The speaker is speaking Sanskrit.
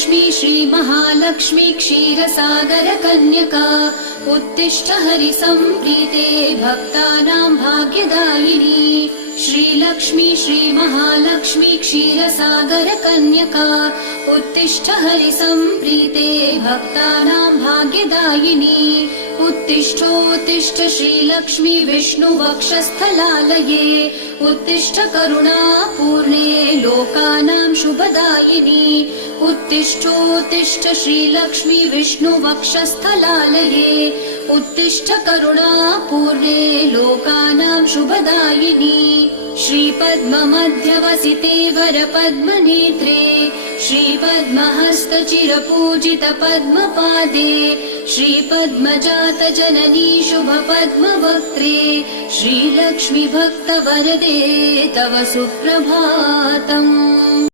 श्रीलक्ष्मी श्रीमहालक्ष्मी क्षीरसागरकन्यका उत्तिष्ठ हरिसम्प्रीते भक्तानां भाग्यदायिनी। श्रीलक्ष्मी श्रीमहालक्ष्मी क्षीरसागरकन्यका उत्तिष्ठ हरिसम्प्रीते भक्तानां भाग्यदायिनी। उत्तिष्ठोत्तिष्ठ श्रीलक्ष्मी विष्णुवक्षस्थलालये उत्तिष्ठ करुणापूर्णे लोकानां शुभदायिनी। उत्तिष्ठोत्तिष्ठ श्रीलक्ष्मी विष्णुवक्षस्थलालये उत्तिष्ठ करुणापूर्णे लोकानां शुभदायिनी। श्रीपद्ममध्यवसिते वरपद्मनेत्रे श्रीपद्महस्तचिरपूजित पद्मपादे श्रीपद्मजातजननी शुभपद्मवक्त्रे श्रीलक्ष्मी भक्तवरदे तव सुप्रभातम्।